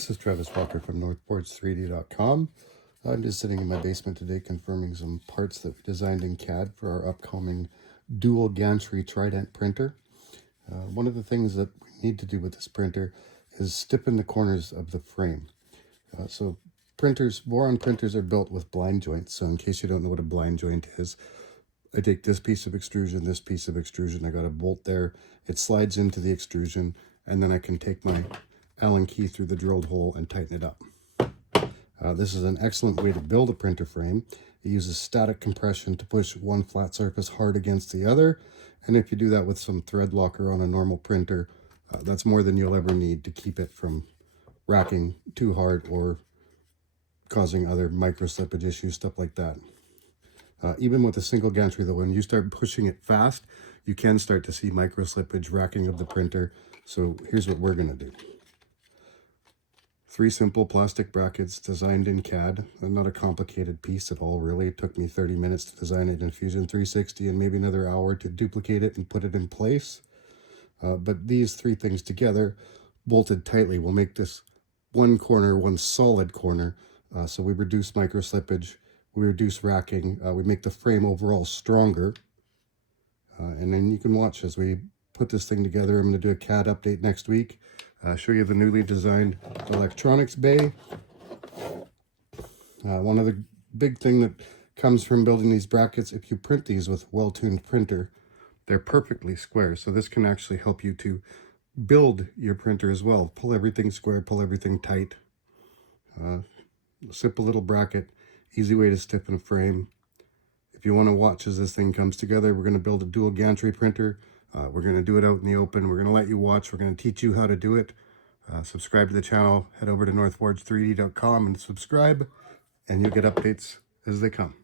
This is Travis Walker from northports3d.com. I'm just sitting in my basement today confirming some parts that we designed in CAD for our upcoming dual-gantry Trident printer. One of the things that we need to do with this printer is stiffen the corners of the frame. So boron printers are built with blind joints. So in case you don't know what a blind joint is, I take this piece of extrusion, I got a bolt there, it slides into the extrusion, and then I can take my Allen key through the drilled hole and tighten it up. This is an excellent way to build a printer frame. It uses static compression to push one flat surface hard against the other, and if you do that with some thread locker on a normal printer, that's more than you'll ever need to keep it from racking too hard or causing other micro slippage issues, stuff like that. Even with a single gantry though, when you start pushing it fast, you can start to see micro slippage, racking of the printer. So here's what we're going to do. 3 simple plastic brackets designed in CAD. Not a complicated piece at all, really. It took me 30 minutes to design it in Fusion 360 and maybe another hour to duplicate it and put it in place. But these 3 things together, bolted tightly, will make this one solid corner. So we reduce micro slippage, we reduce racking, we make the frame overall stronger. And then you can watch as we put this thing together. I'm going to do a CAD update next week. Show you the newly designed electronics bay. One of the big thing that comes from building these brackets, if you print these with well-tuned printer, they're perfectly square. So this can actually help you to build your printer as well. Pull everything square, pull everything tight. Simple little bracket, easy way to stiffen a frame. If you want to watch as this thing comes together, we're going to build a dual gantry printer. We're going to do it out in the open. We're going to let you watch. We're going to teach you how to do it. Subscribe to the channel. Head over to northports3d.com and subscribe, and you'll get updates as they come.